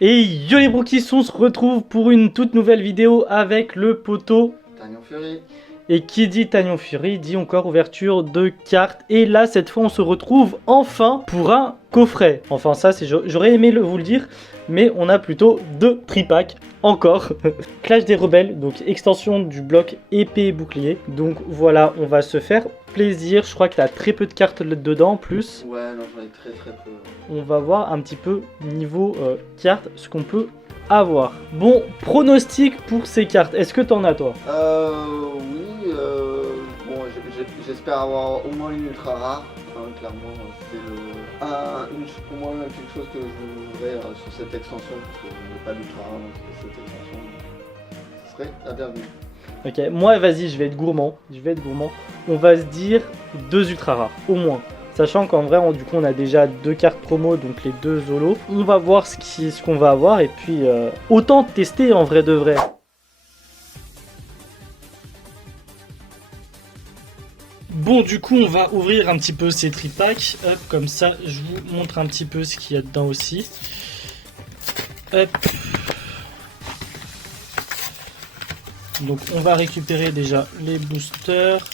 Et yo les brookies, on se retrouve pour une toute nouvelle vidéo avec le poteau Tagnon Fury. Et qui dit Tagnon Fury dit encore ouverture de cartes. Et là cette fois on se retrouve enfin pour un coffret. Enfin ça c'est j'aurais aimé vous le dire, mais on a plutôt deux tripacks encore. Clash des rebelles, donc extension du bloc épée et bouclier. Donc voilà, on va se faire plaisir. Je crois que t'as très peu de cartes dedans en plus. Ouais, non, j'en ai très peu. On va voir un petit peu niveau cartes ce qu'on peut avoir. Bon, pronostic pour ces cartes. Est-ce que t'en as toi? Oui, bon, j'espère avoir au moins une ultra rare. Hein, clairement, c'est au moins quelque chose que je voudrais sur cette extension, parce que je n'ai pas d'ultra rare dans cette extension. Ce serait la bienvenue. Ok, moi vas-y, je vais être gourmand. On va se dire deux ultra rares, au moins. Sachant qu'en vrai, du coup, on a déjà deux cartes promo, donc les deux Zolos. On va voir ce qu'on va avoir, et puis autant tester en vrai de vrai. Bon, du coup, on va ouvrir un petit peu ces tripacks. Hop, comme ça, je vous montre un petit peu ce qu'il y a dedans aussi. Hop. Donc, on va récupérer déjà les boosters.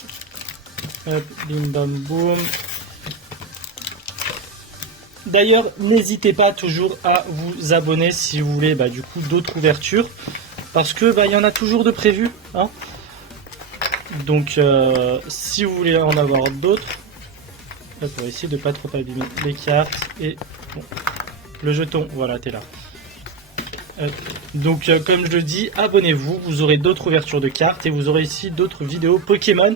Hop, bim bam boum. D'ailleurs, n'hésitez pas toujours à vous abonner si vous voulez du coup d'autres ouvertures. Parce que il y en a toujours de prévus. Hein. Donc si vous voulez en avoir d'autres, on va essayer de pas trop abîmer les cartes. Et bon, le jeton, voilà, t'es là. Donc comme je le dis, abonnez-vous, vous aurez d'autres ouvertures de cartes et vous aurez ici d'autres vidéos Pokémon.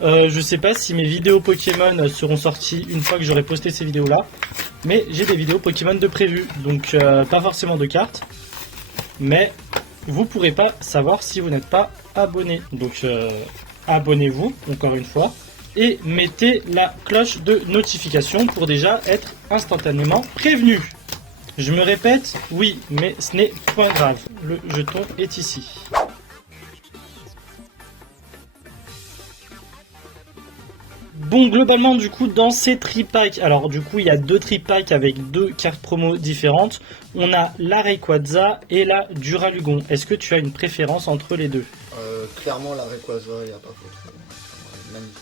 Je sais pas si mes vidéos Pokémon seront sorties une fois que j'aurai posté ces vidéos là, mais j'ai des vidéos Pokémon de prévues, donc pas forcément de cartes, mais vous pourrez pas savoir si vous n'êtes pas abonné. Donc abonnez-vous encore une fois et mettez la cloche de notification pour déjà être instantanément prévenu. Je me répète, oui, mais ce n'est point grave. Le jeton est ici. Bon, globalement, du coup, dans ces tripacks, alors du coup, il y a deux tripacks avec deux cartes promo différentes. On a la Rayquaza et la Duralugon. Est-ce que tu as une préférence entre les deux? Clairement, la Rayquaza, il n'y a pas photo. Magnifique.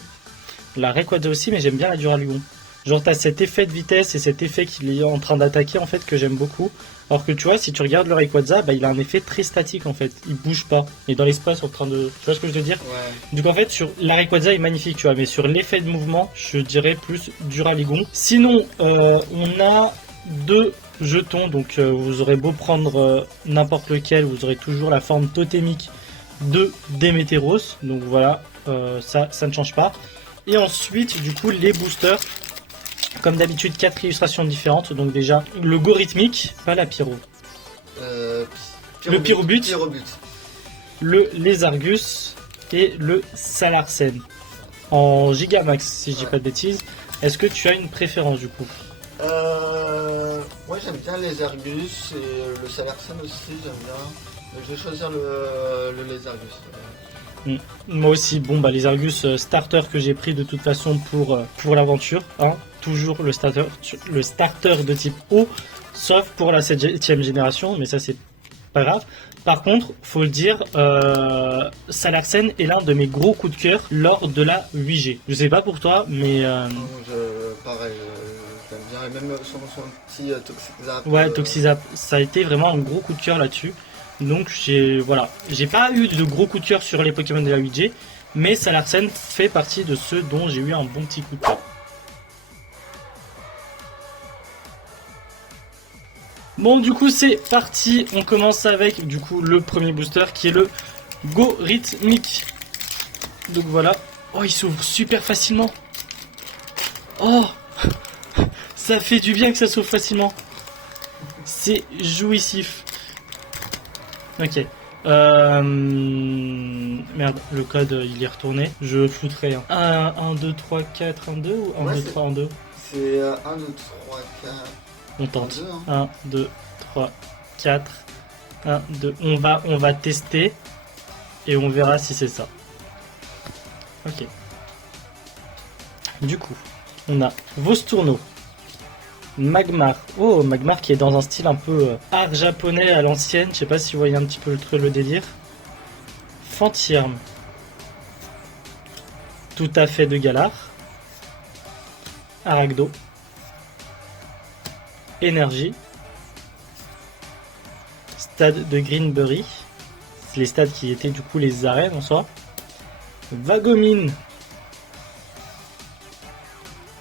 La Rayquaza aussi, mais j'aime bien la Duralugon. Genre, t'as cet effet de vitesse et cet effet qu'il est en train d'attaquer, en fait, que j'aime beaucoup. Alors que tu vois, si tu regardes le Rayquaza, il a un effet très statique, en fait. Il bouge pas. Il est dans l'espace en train de... Tu vois ce que je veux dire? Ouais. Donc en fait, sur la Rayquaza est magnifique, tu vois. Mais sur l'effet de mouvement, je dirais plus Duraligon. Sinon, on a deux jetons. Donc vous aurez beau prendre n'importe lequel, vous aurez toujours la forme totémique de Démétéros. Donc voilà, ça ne change pas. Et ensuite, du coup, les boosters. Comme d'habitude, 4 illustrations différentes. Donc déjà, le Gorithmique, pas la Pyro. Le Pyrobut. Le Lézargus et le Salarsen. En Gigamax, si je dis pas de bêtises. Est-ce que tu as une préférence du coup? Moi j'aime bien les Lézargus et le Salarsen aussi, j'aime bien. Je vais choisir le Lézargus. Moi aussi, bon les Argus starter que j'ai pris de toute façon pour l'aventure, hein. Toujours le starter de type eau, sauf pour la 7ème génération, mais ça c'est pas grave. Par contre, faut le dire, Salarsen est l'un de mes gros coups de cœur lors de la 8G. Je sais pas pour toi, mais pareil, j'aime bien, et même son petit Toxizap. Ouais, Toxizap, ça a été vraiment un gros coup de cœur là-dessus. Donc j'ai pas eu de gros coup de cœur sur les Pokémon de la 8G, mais Salarsen fait partie de ceux dont j'ai eu un bon petit coup de cœur. Bon, du coup c'est parti, on commence avec du coup le premier booster qui est le Gorithmique. Donc voilà, oh il s'ouvre super facilement. Oh, ça fait du bien que ça s'ouvre facilement. C'est jouissif. Ok. Merde, le code il est retourné. Je foutrais 1, 2, 3, 4, 1, 2 ou 1, 2, 3, 1, 2. C'est 1, 2, 3, 4. On tente. 1, 2, 3, 4. 1, 2. On va tester. Et on verra si c'est ça. Ok. Du coup, on a Vostourno, Magmar. Oh, Magmar qui est dans un style un peu art japonais à l'ancienne. Je sais pas si vous voyez un petit peu le délire. Fantirm. Tout à fait de Galar. Aragdo. Énergie. Stade de Greenbury. C'est les stades qui étaient du coup les arènes en soi. Vagomine.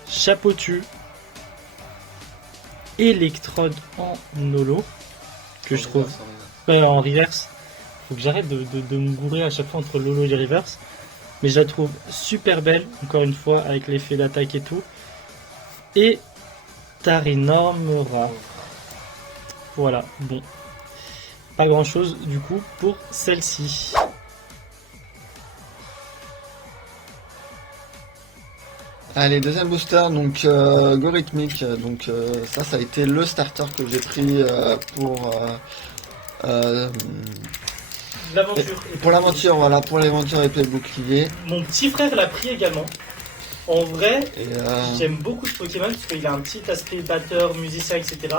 Chapotu. Électrode en holo. Que je trouve. Ouais, en reverse. Faut que j'arrête de me gourer à chaque fois entre l'holo et le reverse. Mais je la trouve super belle, encore une fois, avec l'effet d'attaque et tout. Et Tarinormora. Voilà, bon. Pas grand chose du coup pour celle-ci. Allez, deuxième booster, donc Gorithmic. Donc ça a été le starter que j'ai pris L'aventure. pour l'aventure, voilà, pour l'aventure épée bouclier. Mon petit frère l'a pris également. En vrai, Et, j'aime beaucoup ce Pokémon parce qu'il a un petit aspect batteur, musicien, etc.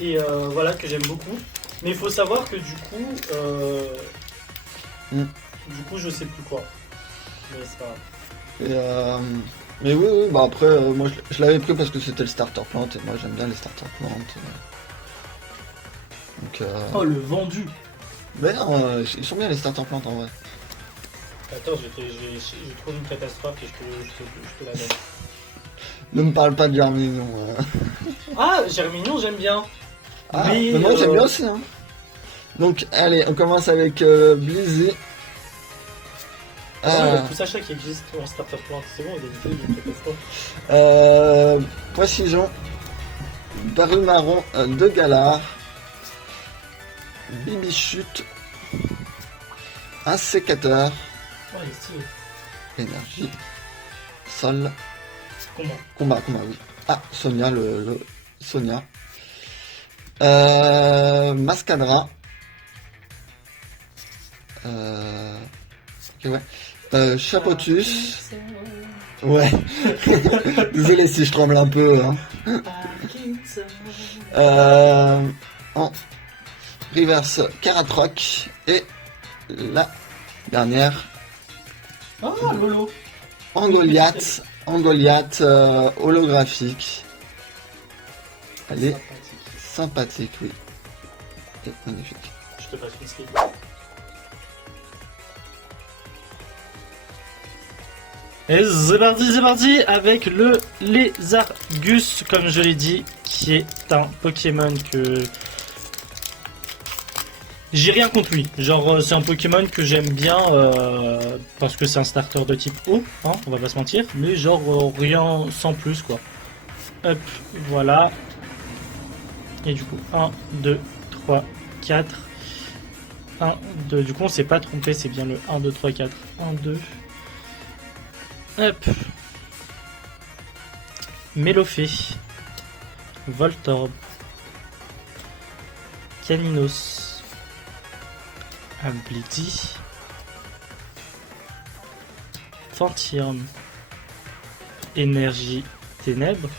Et voilà, que j'aime beaucoup. Mais il faut savoir que du coup, je sais plus quoi. Mais c'est pas grave. Mais oui, bah après, moi je l'avais pris parce que c'était le starter plant et moi j'aime bien les starter plant. Donc, Oh, le vendu. mais non, ils sont bien les starter plant en vrai. Attends, je trouve une catastrophe et je te la donne. Ne me parle pas de Germignon. Ah, Germignon, j'aime bien. Ah, Mais, mais moi j'aime bien aussi. Hein. Donc, allez, on commence avec Blizzy. Tout Sacha qui existe en starter plant, c'est bon, il est une catastrophe. Poisson, Baril Marron de Galar, Bibichute, un sécateur, Oh, il est stylé. énergie, sol, Combat. combat, oui. Ah, Sonia, le Sonia. Mascadra. Ok, ouais. Chapotus. Ouais. Désolé si je tremble un peu. Hein. En reverse Caratroc. Et la dernière. Ah, Lolo. Angoliath holographique. Elle est sympathique, oui. Et magnifique. Je te passe une slip. Et c'est parti avec le Lézargus, comme je l'ai dit, qui est un Pokémon que... J'ai rien contre lui, genre c'est un Pokémon que j'aime bien parce que c'est un starter de type eau, hein, on va pas se mentir, mais genre rien sans plus quoi. Hop, voilà. Et du coup, 1, 2, 3, 4. 1, 2, du coup on s'est pas trompé, c'est bien le 1, 2, 3, 4. 1, 2. Hop. Mélofée. Voltorb. Caninos. Abliti. Fantirm. Énergie ténèbres.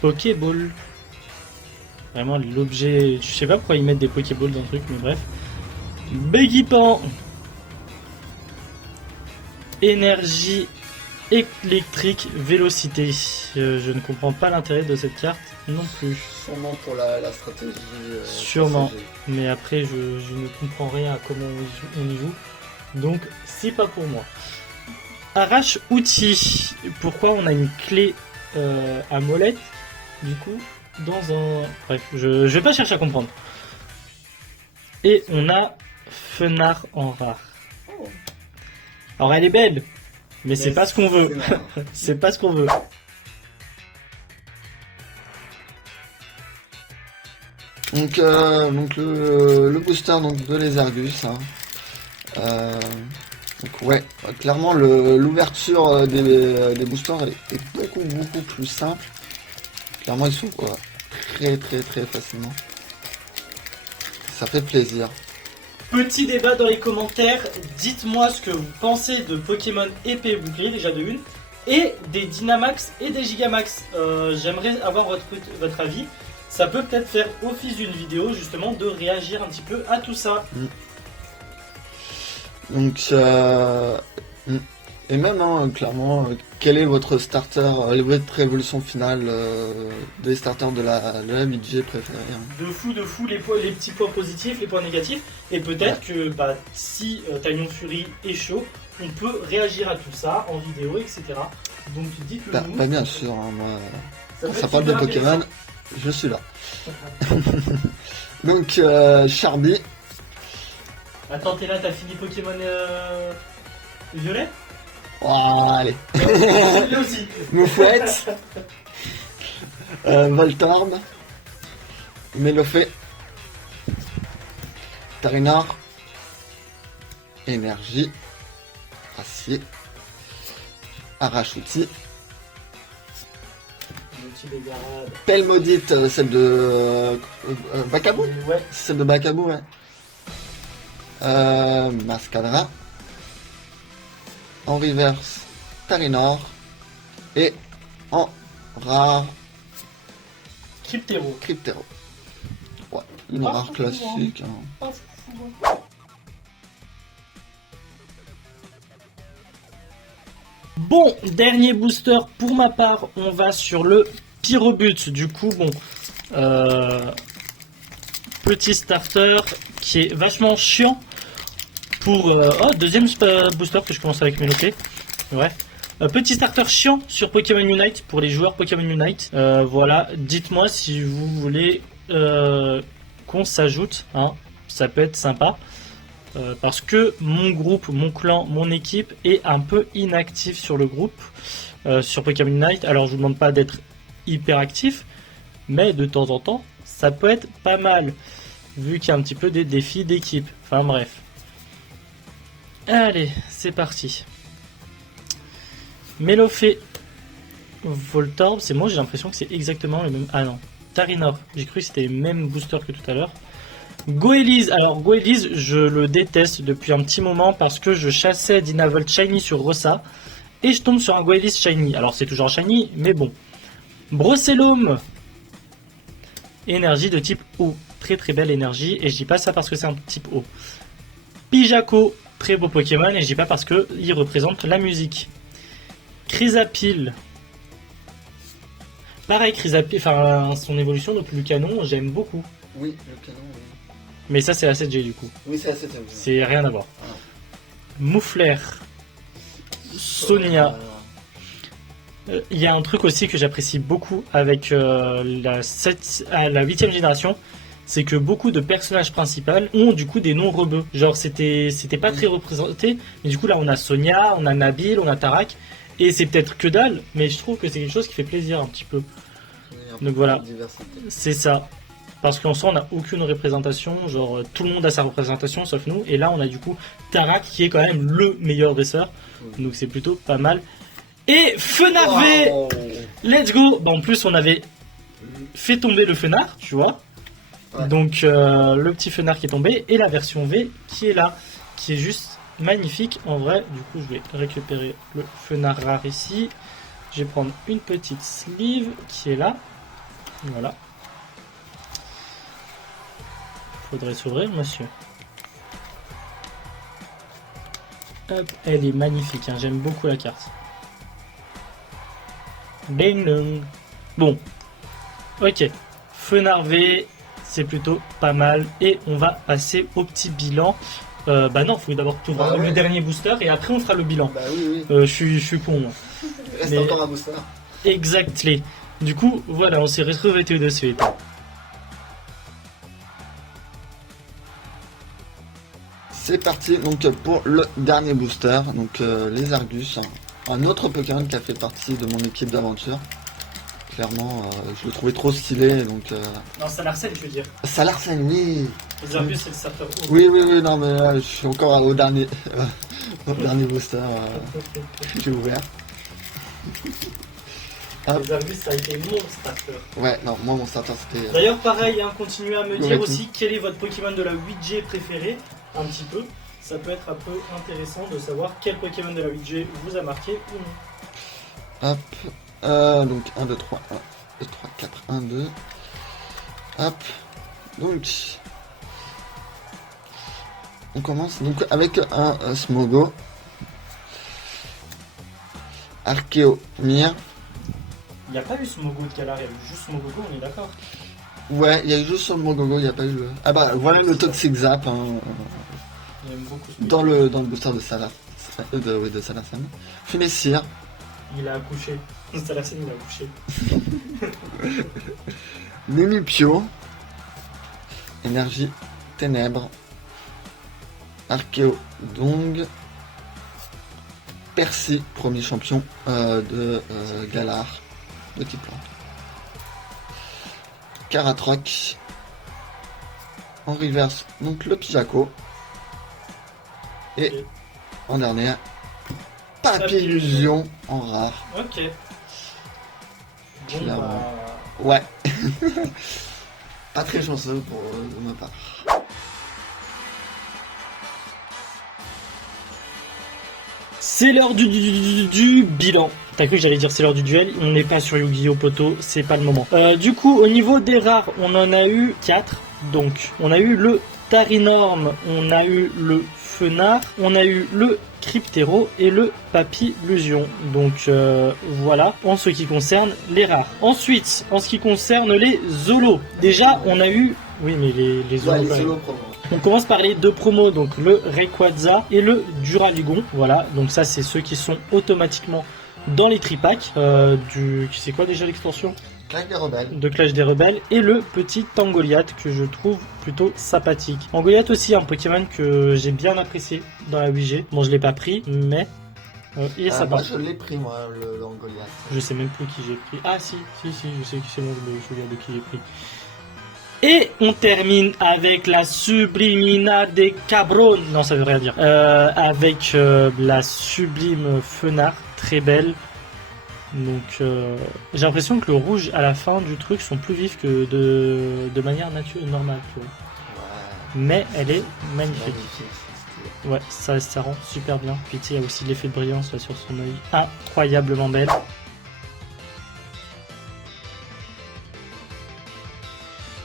Pokéball. Vraiment l'objet. Je sais pas pourquoi ils mettent des Pokéballs dans le truc, mais bref. Béguipan. Énergie électrique vélocité. Je ne comprends pas l'intérêt de cette carte non plus. Sûrement pour la stratégie. Sûrement. passager. Mais après, je ne comprends rien à comment on y joue. Donc, c'est pas pour moi. Arrache outil. Pourquoi on a une clé à molette, du coup, dans un... Bref, je vais pas chercher à comprendre. Et on a Fenard en rare. Alors, elle est belle, mais c'est pas ce qu'on veut. C'est pas ce qu'on veut. Donc le booster donc, de Lézargus. Hein. Donc ouais, clairement l'ouverture des boosters est beaucoup plus simple. Clairement ils s'ouvrent très facilement. Ça fait plaisir. Petit débat dans les commentaires, dites-moi ce que vous pensez de Pokémon épée et bouclier déjà de une, et des Dynamax et des Gigamax. J'aimerais avoir votre avis. Ça peut peut-être faire office d'une vidéo justement de réagir un petit peu à tout ça. Donc, et même hein, clairement, quel est votre starter, votre évolution finale des starters de la budget préférée hein. De fou, les petits points positifs, les points négatifs. Et peut-être que si Taillon Fury est chaud, on peut réagir à tout ça en vidéo, etc. Donc dites-le nous. Bien sûr, hein, moi, Ça, ça parle de Pokémon, je suis là. Donc, Charby. Attends, t'es là, t'as fini Pokémon violet? Oh, allez. Lui aussi. Moufouette. Voltorb. Mélofée. Tarinor. Énergie. Acier. Arachuti. Pelle maudite, celle de Bakabou. Ouais. Celle de Bakabou, ouais. Mascadra. En reverse, Tarinor. Et en rare, Cryptero. Ouais, une rare classique. Hein. Bon, dernier booster pour ma part, on va sur le Pyrobut. Du coup, bon, petit starter qui est vachement chiant pour... deuxième booster que je commence avec Mélopée. Ouais. Petit starter chiant sur Pokémon Unite pour les joueurs Pokémon Unite. Voilà, dites-moi si vous voulez qu'on s'ajoute. Hein. Ça peut être sympa. Parce que mon groupe, mon clan, mon équipe est un peu inactif sur le groupe, sur Pokémon Unite. Alors je vous demande pas d'être hyper actif, mais de temps en temps, ça peut être pas mal, vu qu'il y a un petit peu des défis d'équipe. Enfin bref. Allez, c'est parti. Mélofée, Voltorb, c'est moi j'ai l'impression que c'est exactement le même... Ah non, Tarinor, j'ai cru que c'était les mêmes boosters que tout à l'heure. Goélise, alors Goélise, je le déteste depuis un petit moment parce que je chassais Dynavolt Shiny sur Rossa et je tombe sur un Goélise Shiny. Alors c'est toujours Shiny, mais bon. Brossellum, énergie de type eau, très très belle énergie et je dis pas ça parce que c'est un type eau. Pijaco, très beau Pokémon et je dis pas parce que il représente la musique. Chrysapile. Pareil, Chrysapile, enfin son évolution depuis le canon, j'aime beaucoup. Oui, le canon. Oui. Mais ça c'est la 7G du coup. Oui, c'est la 7G. C'est rien à voir. Mouflair. Sonia. Il y a un truc aussi que j'apprécie beaucoup avec la 8ème génération, c'est que beaucoup de personnages principaux ont du coup des noms rebeux. Genre c'était pas très représenté, mais du coup là on a Sonia, on a Nabil, on a Tarak, et c'est peut-être que dalle, mais je trouve que c'est quelque chose qui fait plaisir un petit peu. Donc voilà, c'est ça. Parce qu'en soi on n'a aucune représentation, genre tout le monde a sa représentation sauf nous, et là on a du coup Tarak qui est quand même le meilleur dresseur, donc c'est plutôt pas mal. Et Fenard V, let's go. Bon, en plus on avait fait tomber le Fenard, tu vois, donc le petit Fenard qui est tombé, et la version V qui est là, qui est juste magnifique en vrai. Du coup je vais récupérer le Fenard rare ici, je vais prendre une petite sleeve qui est là, voilà. Faudrait s'ouvrir, monsieur. Hop, elle est magnifique, hein, j'aime beaucoup la carte. Bing. Bon, ok. Fenard V, c'est plutôt pas mal. Et on va passer au petit bilan. Bah non, il faut d'abord tout voir le dernier booster et après on fera le bilan. Bah oui. Je suis con. Moi. Il reste encore un booster. Exactly. Du coup, voilà, on s'est retrouvé de suite. C'est parti donc pour le dernier booster, donc les Argus, un autre Pokémon qui a fait partie de mon équipe d'aventure. Clairement, je le trouvais trop stylé, donc... Non, Salarsen, je veux dire. Salarsen, oui. Les Argus, c'est le starter. Oui, non, mais je suis encore au dernier, booster que j'ai ouvert. Les Argus, ça a été mon starter. Ouais, non, moi mon starter c'était... D'ailleurs, pareil, hein, continuez à me dire aussi quel est votre Pokémon de la 8G préféré. Un petit peu, ça peut être un peu intéressant de savoir quel Pokémon de la 8G vous a marqué ou non. Hop. Donc 1, 2, 3, 1, 2, 3, 4, 1, 2. Hop. Donc, on commence donc avec un Smogo. Archéomir. Il n'y a pas eu Smogo de Galar, il y a eu juste Smogogo, on est d'accord. Ouais, il y a eu juste sur le Smogogo, il n'y a pas eu le... Ah bah voilà le Toxic Zap hein, J'aime beaucoup Smogo. dans le booster de Salah. De Salah Sam. Funessir. Il a accouché. C'était la scène, il a accouché. Mimipio. Énergie Ténèbres. Archéodong. Percy, premier champion de Galar. De type plante. Karatroc. En reverse, donc le Pijako. Et Ok. en dernier, Papillusion en rare. Ok. Bon, Clairement. bah... Ouais. Pas très chanceux pour de ma part. C'est l'heure du bilan. T'as cru que j'allais dire c'est l'heure du duel, on n'est pas sur Yu-Gi-Oh poteau, c'est pas le moment. Du coup, au niveau des rares, on en a eu 4. Donc, on a eu le Tarinorm, on a eu le Fenard, on a eu le Cryptero et le Papillusion. Donc voilà, en ce qui concerne les rares. Ensuite, en ce qui concerne les Zolos, déjà on a eu... Oui mais les Zolos... Ouais, les quand même. solo promo. On commence par les deux promos, donc le Rayquaza et le Duralugon. Voilà, donc ça c'est ceux qui sont automatiquement dans les tripacks c'est quoi déjà l'extension Claque des rebelles. de Clash des Rebelles, et le petit Tangoliath que je trouve plutôt sympathique. Tangoliath aussi un Pokémon que j'ai bien apprécié dans la 8G. Bon, je l'ai pas pris, mais il est sympa. Moi je l'ai pris moi, le Goliath. Je sais même plus qui j'ai pris. Ah si, je sais qui c'est, bon, je me souviens de qui j'ai pris. Et on termine avec la Sublimina des Cabron. Non, ça veut rien dire. Avec la Sublime Fenard, très belle. Donc j'ai l'impression que le rouge à la fin du truc sont plus vifs que de manière normale, tu vois. Ouais. Mais elle est magnifique. Magnifique, c'est stylé. Ouais, ça rend super bien. Puis il y a aussi l'effet de brillance là, sur son œil. Incroyablement belle.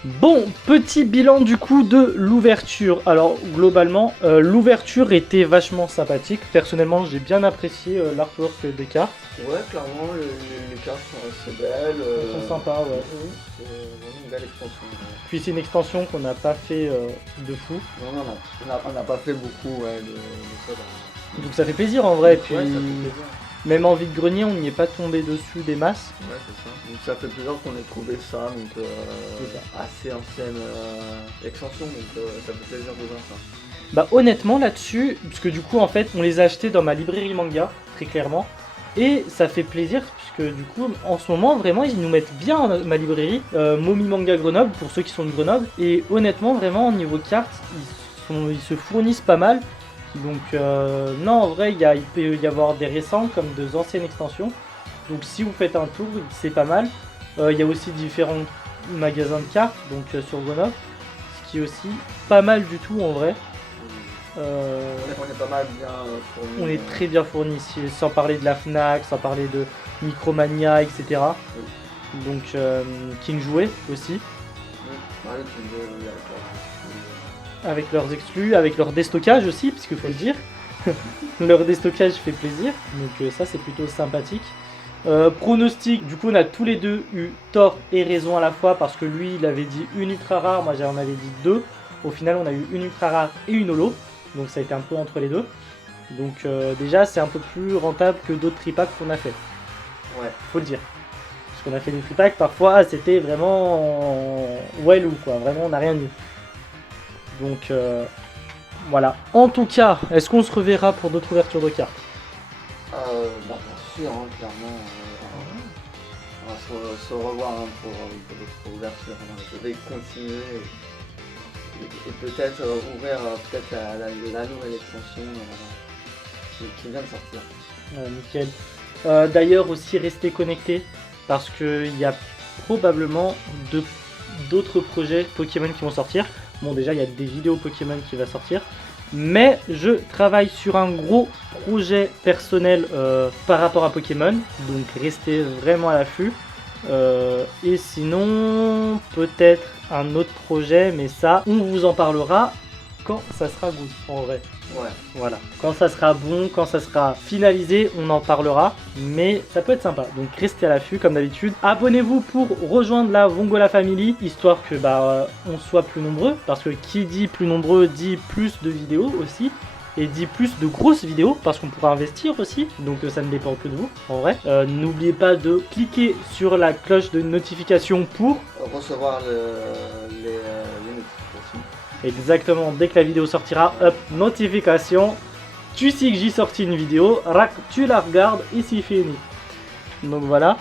Bon, petit bilan du coup de l'ouverture. Alors globalement, l'ouverture était vachement sympathique. Personnellement, j'ai bien apprécié l'artwork des cartes. Ouais, clairement, les cartes sont assez belles. Elles sont sympas, ouais. C'est vraiment une belle extension. Ouais. Puis c'est une extension qu'on n'a pas fait de fou. Non, on n'a pas fait beaucoup de ça. Donc ça fait plaisir en vrai. Puis Ouais, ça fait plaisir. même en vide-grenier, on n'y est pas tombé dessus des masses. Ouais, c'est ça. Donc ça fait plaisir qu'on ait trouvé ça, donc C'est ça. assez ancienne extension, donc ça fait plaisir de voir ça. Bah honnêtement là-dessus, parce que du coup en fait on les a achetés dans ma librairie manga, très clairement. Et ça fait plaisir puisque du coup en ce moment vraiment ils nous mettent bien dans ma librairie. Momi Manga Grenoble pour ceux qui sont de Grenoble. Et honnêtement vraiment au niveau cartes ils se fournissent pas mal. Donc non en vrai il peut y avoir des récents comme des anciennes extensions. Donc si vous faites un tour c'est pas mal. Il y a aussi différents magasins de cartes donc sur Grenoble. Ce qui est aussi pas mal du tout en vrai. On est pas mal bien fournis. On est très bien fournis ici, sans parler de la Fnac, sans parler de Micromania, etc. Oui. Donc King Jouet aussi, Ouais, tu veux, oui, d'accord. avec leurs exclus, avec leur déstockage aussi, parce qu'il faut le dire. Leur déstockage fait plaisir, donc ça c'est plutôt sympathique. Pronostic, du coup on a tous les deux eu tort et raison à la fois, parce que lui il avait dit une ultra rare, moi j'en avais dit deux. Au final on a eu une ultra rare et une holo. Donc ça a été un peu entre les deux. Donc déjà c'est un peu plus rentable que d'autres tripacks qu'on a fait. Ouais. Faut le dire. Parce qu'on a fait des tripacks, parfois c'était vraiment well ou quoi. Vraiment on n'a rien eu. Donc voilà. En tout cas, est-ce qu'on se reverra pour d'autres ouvertures de cartes? Bah, bien sûr, hein, clairement. On va se revoir hein, pour d'autres ouvertures. Je vais continuer. Et peut-être ouvrir peut-être la nouvelle extension qui vient de sortir. Nickel. D'ailleurs aussi restez connectés parce qu'il y a probablement d'autres projets Pokémon qui vont sortir. Bon déjà il y a des vidéos Pokémon qui va sortir. Mais je travaille sur un gros projet personnel par rapport à Pokémon, donc restez vraiment à l'affût. Et sinon, peut-être un autre projet, mais ça, on vous en parlera quand ça sera good, en vrai. Ouais. Voilà, quand ça sera bon, quand ça sera finalisé, on en parlera, mais ça peut être sympa, donc restez à l'affût comme d'habitude. Abonnez-vous pour rejoindre la Vongola Family, histoire que on soit plus nombreux, parce que qui dit plus nombreux dit plus de vidéos aussi, et dit plus de grosses vidéos, parce qu'on pourra investir aussi, donc ça ne dépend que de vous, en vrai. N'oubliez pas de cliquer sur la cloche de notification pour recevoir les notifications. Exactement, dès que la vidéo sortira, hop, notification, tu sais que j'ai sorti une vidéo, tu la regardes et c'est fini. Donc voilà,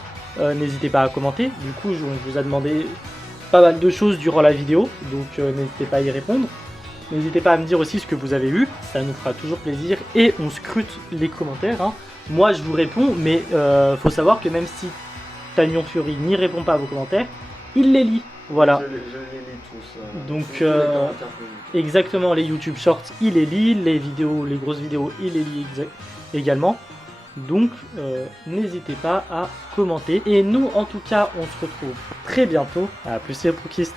n'hésitez pas à commenter, du coup je vous ai demandé pas mal de choses durant la vidéo, donc n'hésitez pas à y répondre. N'hésitez pas à me dire aussi ce que vous avez eu, ça nous fera toujours plaisir et on scrute les commentaires. Hein. Moi je vous réponds, mais faut savoir que même si Tagnon Fury n'y répond pas à vos commentaires, il les lit. Voilà. Je les lis tous. Donc exactement, les YouTube Shorts, il les lit, les vidéos, les grosses vidéos, il les lit également. Donc n'hésitez pas à commenter. Et nous, en tout cas, on se retrouve très bientôt. À plus les Pokistes.